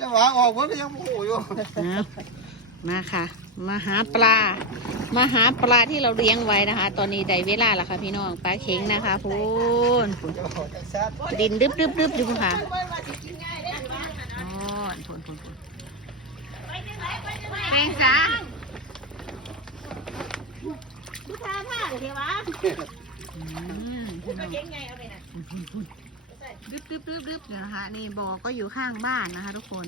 จะว่าออกว่าก็ยังโมโหอยู่เอามาค่ะ มาหาปลา มาหาปลาที่เราเลี้ยงไว้นะคะ ตอนนี้ได้เวลาแล้วค่ะพี่น้องปลาเข็งนะคะพูนพูนจะออกจากซัดดินดึบดึบดึบดูค่ะอ๋อพูนพูนพูนแป้งจ้าดูท่าท่าเดี๋ยววะอืมพี่น้องเก่งไงเอาไปน่ะ ดึบดึบดึบดึบเดี๋ยวนะคะนี่บ่อก็อยู่ข้างบ้านนะคะ ทุกคน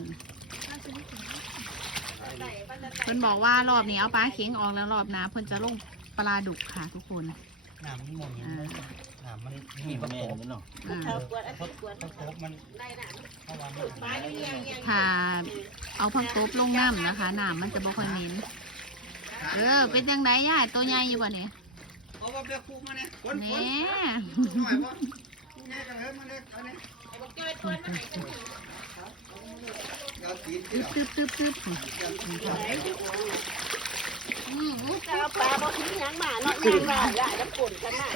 เพิ่นบอกว่ารอบนี้เอาปลาเข็งออกแล้วรอบหน้าเพิ่นจะลงปลาดุกค่ะ ทุกคนน้ำมันหมดอ่าน้ำมันมีประกอบเนาะอ่าเขากวดอาทิตย์กวดประกอบมันได้น่ะเข้าวันปลาอยู่เงี้ยเงี้ยถ้าเอาพังกบลงน้ำนะคะน้ำมันจะบ่ค่อยเหม็นเออ เป็นยังไงย่าตัวใหญ่อยู่บ่เนี่ยเอาว่าเบี้ยคู่มาเนี่ยคนคนนี่หน่อยว่าแน่กันเลยมาเนี่ยอันนี้ไอ้บอกจ้อยตัว ตึ๊บตึ๊บตึ๊บตึ๊บอืมจะเอาปลาบอกทิ้งยังมาเนาะยังมาละน้ำปุ่นกันมา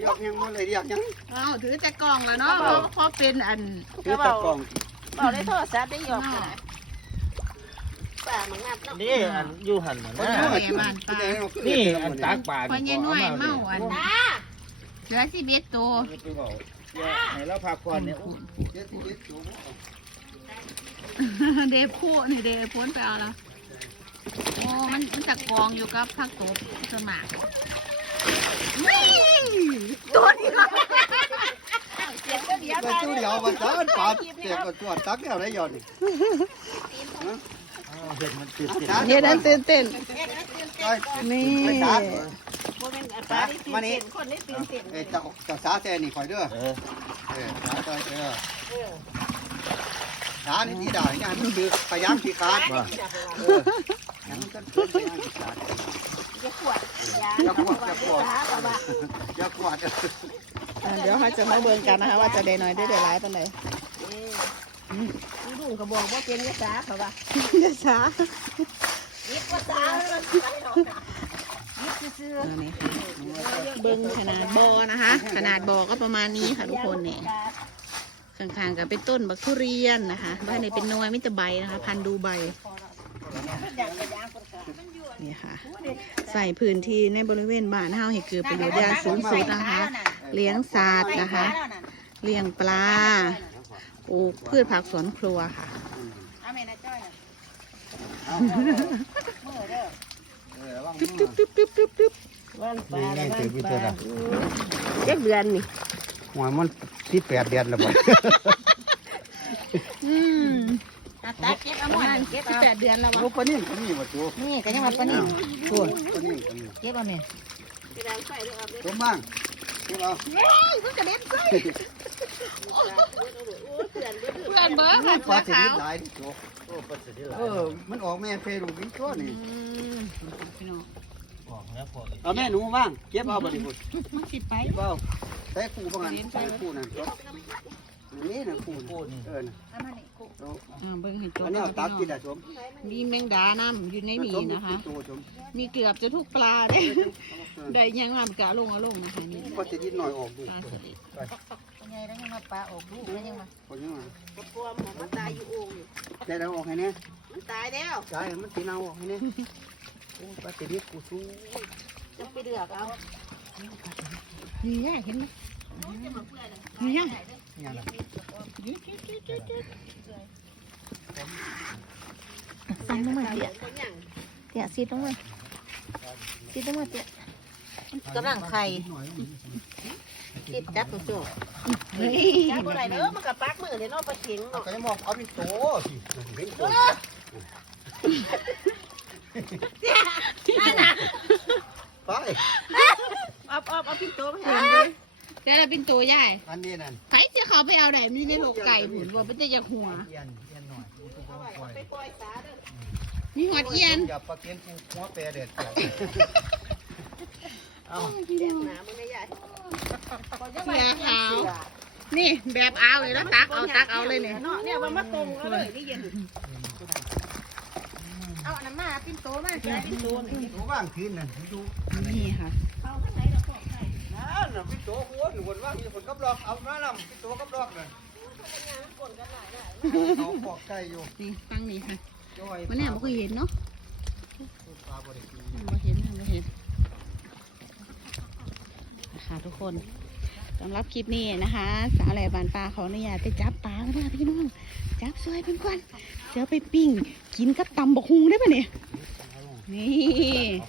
อยากยังมาเลยอยากยังอ้าวถือแต่กล่องแล้วเนาะเพราะเป็นอันคือแตะกล่องเบอกได้โทรศัพท์ได้หยอกกันปลามันงับเนาะนี่อันอยู่หันน่ะคนนะนี่อันตักปลาพอเย็นหน่วยเมาอันตา เหลือสิบเอ็ดตัวไปบอกอย่าให้เราพักก่อนเนี่ยเจ็ดสิบเอ็ดสูงเดฟพูนี่เดฟพ้นไปเอาแล้วโอ้มันมันจะกองอยู่กับผักตบสมัครนี่ตัวนี้ ค่ะเจ็บก็เดียวไปตู้เดียวมาจ้าปลาเจ็บก็จวดตักแล้วได้ยอดเห็นมันติดติดเนี่ยนั่นเต้นเต้นนี่ไปจ้าโมานเต้นคนได้ตื่นเต้นเอ้เจ้าเจ้าสาแซนี่คอยเด้อเออเออสาเด้อเออสานี่ที่ด่าอย่างนี้คือพยายามขี้ขาดว่ยังก็เพิ่นยายามขี้ขาดจะขวดยาอย่าขวดอย่าขวดอย่ากวาดเดี๋ยวเขาจะมาเบิ่งกันนะคะว่าจะได้น้อยได้ได้หลายปานใดดูกระบอกว่าเป็นยาสาเขาว่าอย่าช้ายิบภาษาแล้วไปหรอกยิบซื้ออันนี้เบิ่งขนาดบ่อนะคะ ขนาดบ่อก็ประมาณนี้ค่ะทุกคนเนี่ยข้างๆกับเป็นต้นบักทุเรียนนะคะบ้านในเป็นหนวยมิตรใบนะคะ พันธุ์ดูใบ นี่ค่ะ ใส่พื้นที่ในบริเวณบ้านเฮาให้เกิดประโยชน์อย่างสูงสุดนะคะ เลี้ยงสัตว์นะคะ เลี้ยงปลาปลูกพืชผักสวนครัวค่ะตึ๊บตึ๊บตึ๊บตึ๊บตึ๊บตึ๊บวันปลานี่ถือพิจาเจ็ดเดือนนี่หัวมันที่แปดเดือนแล้วบ่อืมตาเก็บเอาหมดเก็บสิบเอาแปดเดือนแล้ววะลูกปลานิ่มก็มีบ่ตัวนี่ก็ยังมาปนี่ปลานิ่มเก็บเอาเนี่ยตัวบ้าง เก็บเอาเฮ้ยมันกระเด็นใส่เพื่อนเบอร์ค่ะปเสืลาอชนิดหลายที่ตัวโอ้ปัสาวะเออ มันออกแม่เพลูกนี่ตัวนี่อืมพี่น้ออกแล้วพอเอาแม่หนูบ้างเก็บเอาบ่ดิพุ่นมันสิไปเก็บเอาใส่คู่บ่งั้นใส่คู่นั่น นี่น่ะคู่น่ะเออน่ะอ่าเบิ่งให้จบอันนี้เอาตักกินได้ชมมีแมงดาน้ำอยู่ในนี้นะคะตัวชมมีเกือบจะทุกปลาได้ได้ยังงามกะลงเอาลงนะคะนี่ก็จะนิดหน่อยออกดูปลาสลิดยังไงแล้วยังมาปลาออกลูกแล้วยังมาก็ยังไงกลัวมันตายอยู่โอ่งอยู่ได้แล้วออกให้แน่มันตายแล้วใช่มันสิเอาออกให้แน่โอ้ปลาชนิดกูสู้จะไปเดือกเอานี่แย่เห็นไหมนี่แย่ เนี่ยล่ะสั่งลงมาเตี้ยเตี้ยซีดลงมาซีดลงมาเตี้ยกำลังไข่หน่อยติดจับตัวโจ้เฮ้ยจับอะไรเด้อมันกับปักมือเดี๋ยวน้องไปเข็งเอาเนาะก็ยังบอกเอาเป็นโตสิเห็นโตนั่นน่ะไปเอาเอาเอาพี่โตไปให้ แต่ละเป็นตัวใหญ่อันนี้นั่นใครจะเขาไปเอาไหนมีในโลกไก่บุญว่าเป็นแต่จะหัวเอียนเอียนหน่อยมันคือบ่ปล่อยไปปล่อยสาเด้อมีหัวเอียนอย่าปลาเกียนกูหัวแปรเด็ดขาดเอ้าแดกหนามึงไม่ใหญ่เสือขาว นี่แบบเอาเลยแล้วตักเอาตักเอาเลยเนี่ยเนาะเนี่ยมันมาตรงแล้วเลยนี่เย็นเอาอันนั้นมาปิ้นโตมาใส่ปิ้นโตนี่หนูว่างคืนนั่นดูนี่ค่ะเอาข้างไหนเรานั่นน่ะพี่โตหัวหนูคนว่ามีคนกับรอกเอามาลำพี่โตกับรอกนั่นเขาปอกไก่อยู่นี่ตั้งนี่ค่ะจ้อยวันนี้บ่เคยเห็นเนาะปลาบ่ได้กินบ่เห็นบ่เห็นค่ะทุกคนสำหรับคลิปนี้นะคะ สาวแหล่บานปลาขออนุญาตไปจับปลาแล้วนะพี่น้องจับซอยเพิ่นก่อนเดี๋ยวไปปิ้งกินกับตำบกฮุงได้ปะเนี่ย นี่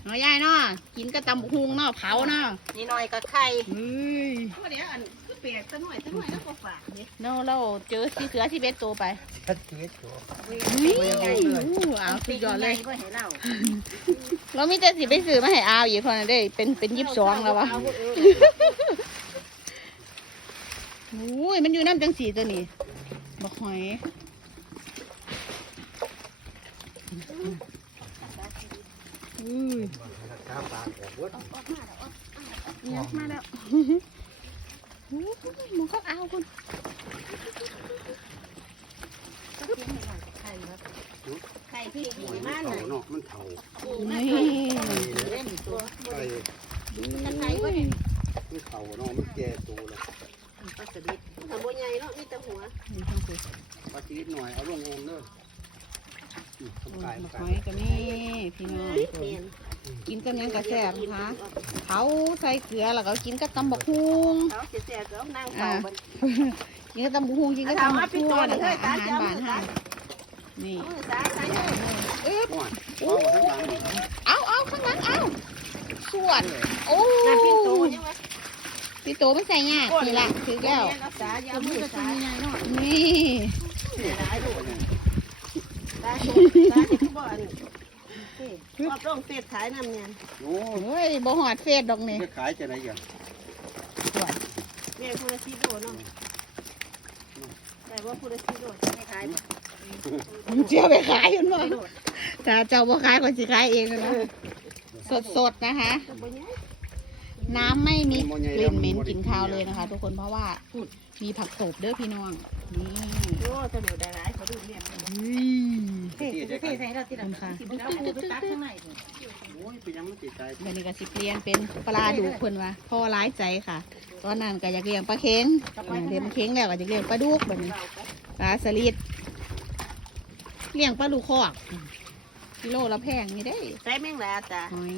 เนาะยายเนาะกินกับตำบกฮุงเนาะเผาเนาะนี่หน่อยก็ไข่เฮ้ยเดี๋ยวอันคือเปียกซะหน่อยซะหน่อยแล้วก็ฝากนี่เนาะเราเจอสีเสือที่เบ็ดตัวไปชัดเจนตัวนี่อู้เอาสุดยอดเลยก็ให้เราเรามีแต่สิไปซื้อมาให้อาวอีกคนนั้นเด้เป็นเป็นยิบสองแล้ววะอุ้ยมันอยู่น้ำจังสีตัวนี้บอกหอยอุ้ ยักมาแล้วหมูเขาเอาคุณไข่พี่มันเฒ่าเนาะมันเฒ่านี่เล่นตัวไข่ก็เห็นมันเฒ่าเนาะมันแก่ตัวแล้วปลาสลิดทำบัวใหญ่เนาะมีแต่หัวปลาชีดหน่อยเอาลงโอ่งเด้อ หอยยก็นี่พี่น้องเปลี่ยนกินกับหยังกระแซ่บนะคะเขาใส่เกลือแล้วก็กินกับตำบักฮุงเขาเสียๆก็นั่งเฝ้าบันกินกับตำบักฮุงกินกับตำบักฮุงนะคะอาหารบ้านเฮานี่มือซ้ายซ้ายเลยเอ๊ะโอ้ยเอาข้างหลังนี่เอาเอาข้างหลังเอาส่วนโอ้นั่นพี่โตยังไงพี่โตไม่ใส่ยากนี่ละถือแล้วรักษายา จะ มื มือ อ จะ ซ้าย ทำยังไงเนาะนี่ ซ้ายดูซ้ายซ้ายที่บ่อนร อบร่องเศษขายน้ำเนี่ยโอ้ยโอ้ยบ่หอดเฟสดอกนี่จะขายจะไหนกันแม่พูดซีโดเนาะแต่ว่าพูดซีโดจะไม่ขายเจ้าไปขายกันบ่แต่เจ้าบ่ขายก็สิขายเองนะสดๆนะคะบัวใหญ่ น้ำไม่มีกลิ่นเหม็นกลิ่นคาวเลยนะคะ ทุกคนเพราะว่ามีผักตบเด้อพี่น้องนี่โอ้จะดูได้หลายเขาดูเนี่ยเท่เท่เท่ใส่เราติดแล้วปูไปตักข้างในโอ้ยเป็นยังไม่ติดใจวันนี้ก็สิเปลี่ยนเป็นปลาดุกเพิ่นว่าพ่อร้ายใจค่ะ ตอนนั้นก็อยากเลี้ยงปลาเค็งเลี้ยงปลาเค็งแล้วก็อยากเลี้ยงปลาดุกแบบนี้ปลาสลิดเลี้ยงปลาดุกคอกกิโลละแพงนี่ได้ใส่แมงแล้วจ้ะหอย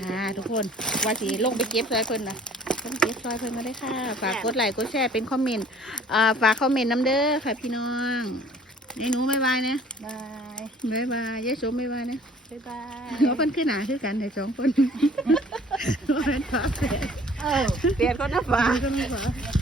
ค่ะทุกคนว่าสิลงไปเก็บซอยเพิ่นนะลงเก็บซอยเพิ่นมาได้อค่ะ ฝากกดไลค์กดแชร์เป็นคอมเมนต์อ่าฝากคอมเมนต์น้ำเด้อค่ะพี่น้องนี่หนูบ๊ายบายนะบายบ๊ายบายยายสมบ๊ายบายนะบ๊ายบายว่าเพิ่นขึ้นหนาคือกันแต่สองคนว่าเป็นฝาแฝดเออเปลี่ยนคนนะฟ้าก็ไม่ฝา